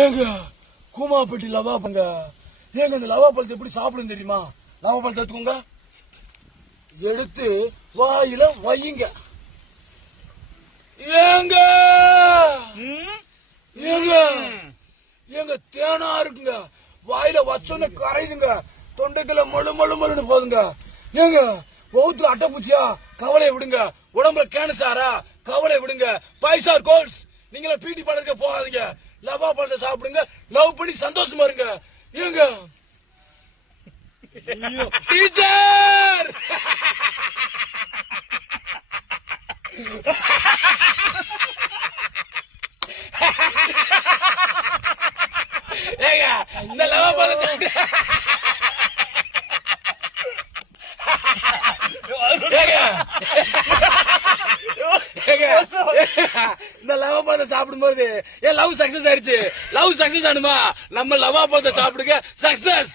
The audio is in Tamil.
ஏங்க கூமாப்பட்டி லவா பங்க ஏங்க இந்த லவா பழத்தை எப்படி சாப்பிடும் தெரியுமா? லவா பழத்தை எடுத்துக்கோங்க, எடுத்து வாயில வையுங்க. ஏங்க ஏங்க ஏங்க தேனா இருக்குங்க, வாயில வச்சோன்னு கரையுதுங்க, தொண்டைக்குள்ள மொழு மொழு மொழுன்னு போதுங்க. ஏங்க பௌத்துல அட்டைப்பூச்சியா கவலையை விடுங்க, உடம்புல கேன்சரா கவலை விடுங்க. பைசா கோல்ஸ் நீங்கள பிடி பழக்க போகாதீங்க, லவா பழத்தை சாப்பிடுங்க, லவ் பண்ணி சந்தோஷமா இருங்க. ஏங்க டீச்சர் ஏங்க இந்த லவா பழத்தை சாப்பிடு. இந்த லவா பழத்தை சாப்பிடும் போது என் லவ் சக்சஸ் ஆயிடுச்சு. லவ் சக்சஸ் ஆனுமா? நம்ம லவா பழத்தை சாப்பிடுங்க, சக்சஸ்.